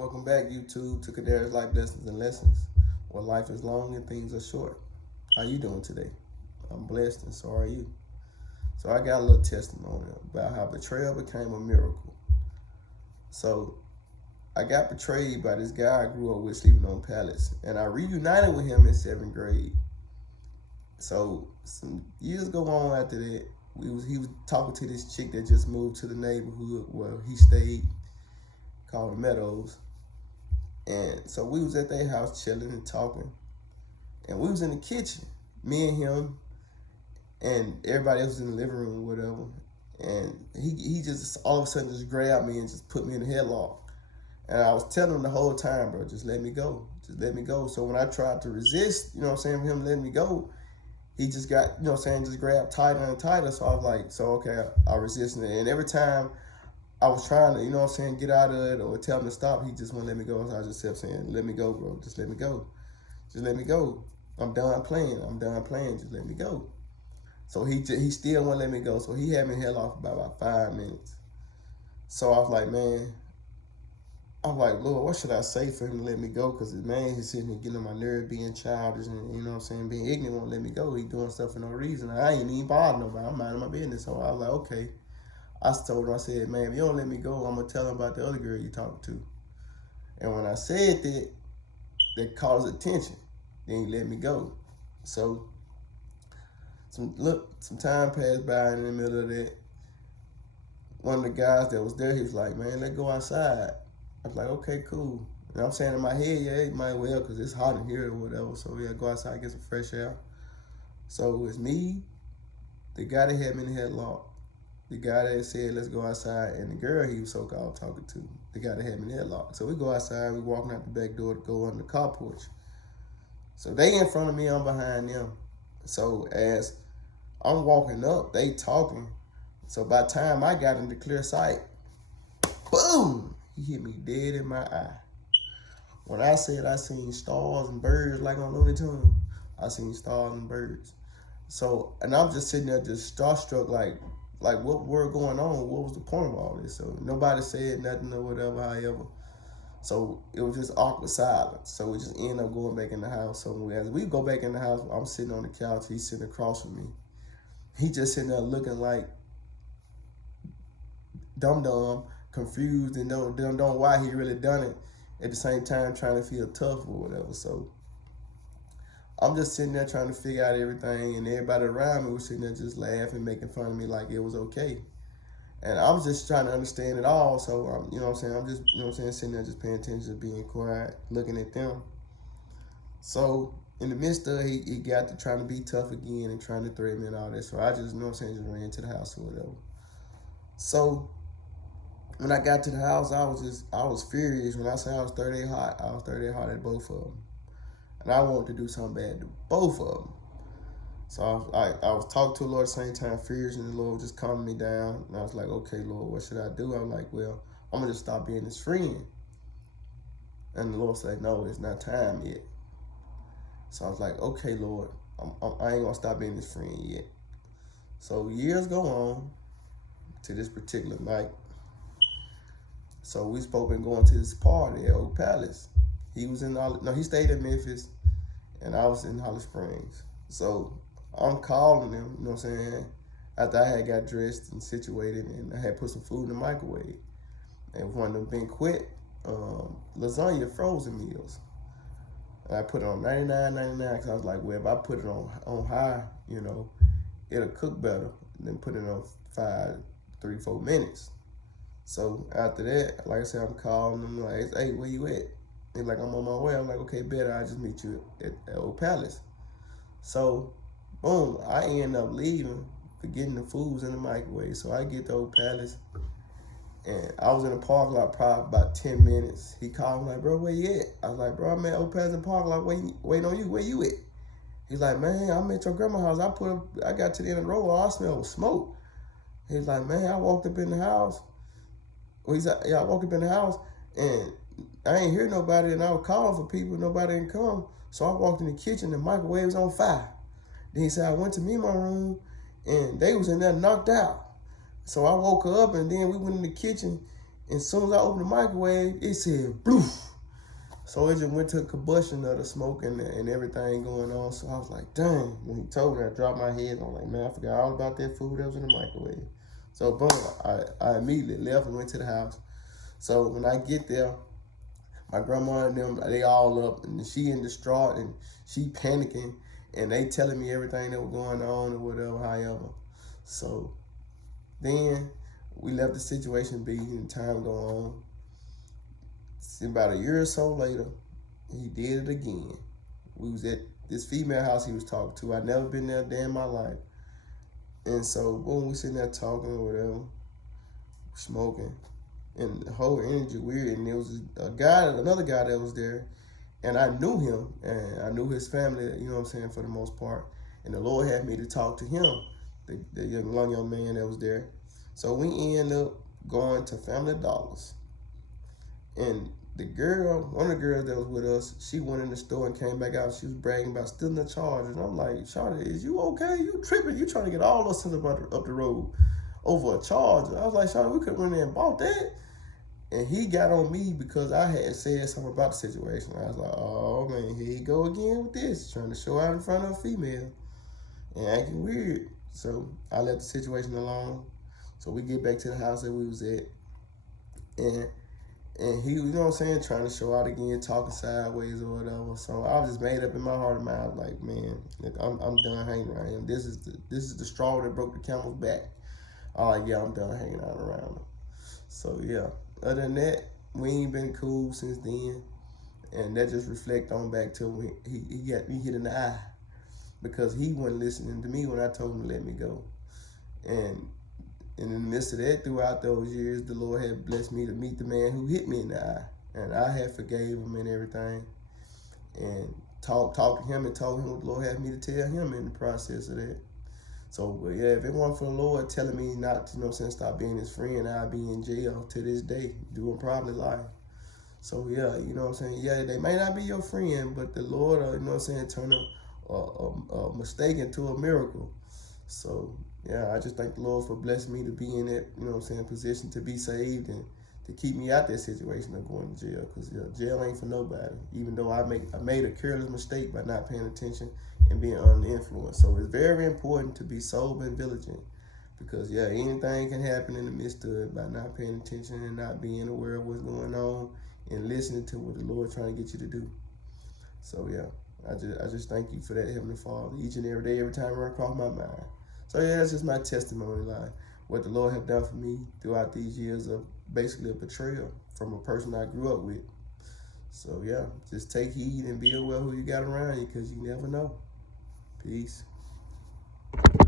Welcome back, YouTube, to Kadari's Life Lessons and Lessons, where life is long and things are short. How you doing today? I'm blessed, and so are you. So I got a little testimony about how betrayal became a miracle. So I got betrayed by this guy I grew up with sleeping on pallets, and I reunited with him in seventh grade. So some years go on after that. He was talking to this chick that just moved to the neighborhood where he stayed, called the Meadows. And so we was at their house chilling and talking. And we was in the kitchen, me and him, and everybody else was in the living room or whatever. And he just all of a sudden just grabbed me and just put me in a headlock. And I was telling him the whole time, bro, just let me go. Just let me go. So when I tried to resist, him letting me go, he just got, just grabbed tighter and tighter. So I was like, so okay, I resisted it. And every time I was trying to, get out of it or tell him to stop, he just wouldn't let me go. So I just kept saying, let me go, bro. Just let me go. Just let me go. I'm done playing. I'm done playing. Just let me go. So he still wouldn't let me go. So he had me held off about 5 minutes. So I was like, man, I'm like, Lord, what should I say for him to let me go? Because, man, he's sitting here getting on my nerves, being childish and, being ignorant, won't let me go. He doing stuff for no reason. I ain't even bothering nobody. I'm minding my business. So I was like, okay. I told him, I said, man, if you don't let me go, I'm going to tell him about the other girl you talking to. And when I said that caught his attention. Then he let me go. So some time passed by in the middle of that. One of the guys that was there, he was like, man, let's go outside. I was like, okay, cool. And I'm saying in my head, yeah, you might well, because it's hot in here or whatever. So yeah, go outside, get some fresh air. So it's me, the guy that had me in the headlock, the guy that said, let's go outside, and the girl he was so-called talking to, the guy that had me in the headlock. So we go outside, we walking out the back door to go on the car porch. So they in front of me, I'm behind them. So as I'm walking up, they talking. So by the time I got into clear sight, boom, he hit me dead in my eye. When I said I seen stars and birds like on Looney Tunes, I seen stars and birds. So, and I'm just sitting there just starstruck like what were going on? What was the point of all this? So nobody said nothing or whatever, however. So it was just awkward silence. So we just ended up going back in the house. So as we go back in the house, I'm sitting on the couch. He's sitting across from me. He just sitting there looking like dumb, confused, and don't know why he really done it. At the same time, trying to feel tough or whatever. So I'm just sitting there trying to figure out everything, and everybody around me was sitting there just laughing, making fun of me like it was okay. And I was just trying to understand it all. So, I'm just, sitting there just paying attention, being quiet, looking at them. So, in the midst of it, he got to trying to be tough again and trying to threaten me and all that. So, I just, just ran to the house or whatever. So, when I got to the house, I was furious. When I said I was 38 hot, I was 38 hot at both of them. And I wanted to do something bad to both of them. So I was talking to the Lord at the same time, furious, and the Lord was just calming me down. And I was like, okay, Lord, what should I do? I'm like, well, I'm going to just stop being his friend. And the Lord said, no, it's not time yet. So I was like, okay, Lord, I ain't going to stop being his friend yet. So years go on to this particular night. So we supposed to be going to this party at Oak Palace. He stayed in Memphis, and I was in Holly Springs. So I'm calling him, after I had got dressed and situated, and I had put some food in the microwave. And one of them banquet lasagna frozen meals. And I put it on $99.99 because I was like, well, if I put it on high, it'll cook better than put it on 3-4 minutes. So after that, like I said, I'm calling him like, hey, where you at? He's like, I'm on my way. I'm like, okay, better. I'll just meet you at Old Palace. So, boom, I end up leaving, forgetting the foods in the microwave. So I get to Old Palace, and I was in the park lot probably about 10 minutes. He called me like, bro, where you at? I was like, bro, I'm at Old Palace in the park lot waiting on you. Where you at? He's like, man, I'm at your grandma's house. I got to the end of the road, all I smelled was smoke. He's like, man, I walked up in the house. Well, he's like, yeah, I walked up in the house, and I ain't hear nobody, and I was calling for people, nobody didn't come. So I walked in the kitchen, the microwave was on fire. Then he said, I went to my room, and they was in there knocked out. So I woke her up, and then we went in the kitchen, And as soon as I opened the microwave, it said bloof. So it just went to combustion of the smoke and everything going on. So I was like, dang. When he told me, I dropped my head. And I was like, man, I forgot all about that food that was in the microwave. So boom, I immediately left and went to the house. So when I get there, my grandma and them, they all up, and she in distraught, and she panicking, and they telling me everything that was going on or whatever, however. So then we left the situation be, and time go on. About a year or so later, he did it again. We was at this female house he was talking to. I'd never been there a day in my life. And so, boom, we sitting there talking or whatever, smoking, and the whole energy weird. And there was a guy, another guy that was there, and I knew him, and I knew his family, you know what I'm saying, for the most part. And the Lord had me to talk to him, the young man that was there. So we end up going to Family Dollars. And the girl, one of the girls that was with us, she went in the store and came back out. She was bragging about stealing the charger. And I'm like, Shawty, is you okay? You tripping? You trying to get all us up the road over a charger? I was like, Shawty, we could have went there and bought that. And he got on me because I had said something about the situation. I was like, oh man, here you go again with this, trying to show out in front of a female and acting weird. So I left the situation alone. So we get back to the house that we was at, and he, you know what I'm saying, trying to show out again, talking sideways or whatever. So I was just made up in my heart and mind, like, man, look, I'm done hanging around him. This is the straw that broke the camel's back. Oh yeah, I'm done hanging out around him. So yeah, other than that, we ain't been cool since then, and that just reflect on back to when he got me hit in the eye because he wasn't listening to me when I told him to let me go. And in the midst of that, throughout those years, the Lord had blessed me to meet the man who hit me in the eye, and I had forgave him and everything, and talked to him and told him what the Lord had me to tell him in the process of that. So yeah, if it weren't for the Lord telling me not to, you know what I'm saying, stop being his friend, I'd be in jail to this day, doing probably life. So yeah, you know what I'm saying? Yeah, they may not be your friend, but the Lord, you know what I'm saying, turn a mistake into a miracle. So yeah, I just thank the Lord for blessing me to be in that, you know what I'm saying, position to be saved and to keep me out that situation of going to jail. Because jail ain't for nobody. Even though I made a careless mistake by not paying attention and being under the influence. So it's very important to be sober and vigilant. Because yeah, anything can happen in the midst of it by not paying attention and not being aware of what's going on and listening to what the Lord's trying to get you to do. So yeah, I just thank you for that, Heavenly Father, each and every day, every time I run across my mind. So yeah, that's just my testimony, like what the Lord have done for me throughout these years of basically a betrayal from a person I grew up with. So yeah, just take heed and be aware who you got around you because you never know. Peace.